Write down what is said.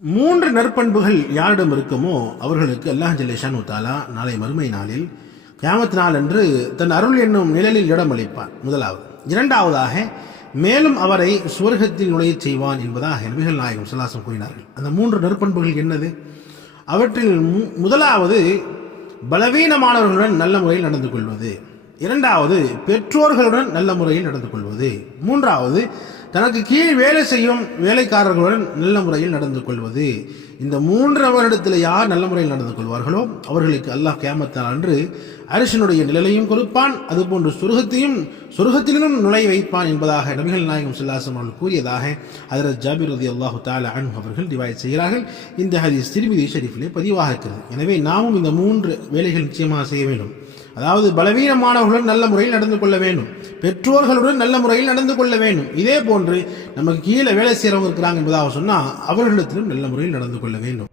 மூன்று நற்பண்புகள் யாரிடம் இருக்குமோ அவர்களுக்கு அல்லாஹ் ஜல்லேஷானு தாலா நாளை மறுமை நாளில் கியாமத் நாள் என்று தன் அருள் என்னும் நிழலில் இடமளிப்பான் முதலாவது. இரண்டாவதாக மேலும் அவரை சுவர்க்கத்தில் நுழையச் செய்வான் என்பதாக நபிகள் நாயகம் சுல்லாசம் கூறினார்கள். அந்த மூன்று நற்பண்புகள் என்னது? அவற்றில் மு- முதலாவது பலவீனமானவர்களுடன் நல்ல முறையில் நடந்து கொள்வது. இரண்டாவது பெற்றோர்களுடன் நல்ல முறையில் நடந்து கொள்வது. மூன்றாவது தனக்கு கீழ் வேலை செய்யும் வேலைக்காரர்களுடன் நல்ல முறையில் நடந்து கொள்வது. இந்த மூன்று வருடத்தில் யார் நல்ல முறையில் நடந்து கொள்வார்களோ அவர்களுக்கு அல்லாஹ் கியாமத்தால் அன்று அரிசனுடைய நிழலையும் கொடுப்பான். அதுபோன்று சுருகத்தையும் சுருகத்திலும் நுழை வைப்பான் என்பதாக நபிகள் நாயகம் சுல்லாசம் அவர்கள் கூறியதாக ஹதரத் ஜாபிர் ரதி அல்லாஹு தாலா அன் அவர்கள் ரிவாயத் செய்கிறார்கள். இந்த ஹதீஸ் திருமிதி ஷெரீஃபிலே பதிவாக இருக்கிறது. எனவே நாமும் இந்த மூன்று வேலைகள் நிச்சயமாக செய்ய வேண்டும். அதாவது பலவீனமானவர்களுடன் நல்ல முறையில் நடந்து கொள்ள வேண்டும். பெற்றோர்களுடன் நல்ல முறையில் நடந்து கொள்ள வேண்டும். இதே போன்று நமக்கு கீழே வேலை செய்கிறவங்க இருக்கிறாங்க என்பதாக சொன்னால் அவர்களிடத்திலும் நல்ல முறையில் நடந்து கொள்ள வேண்டும்.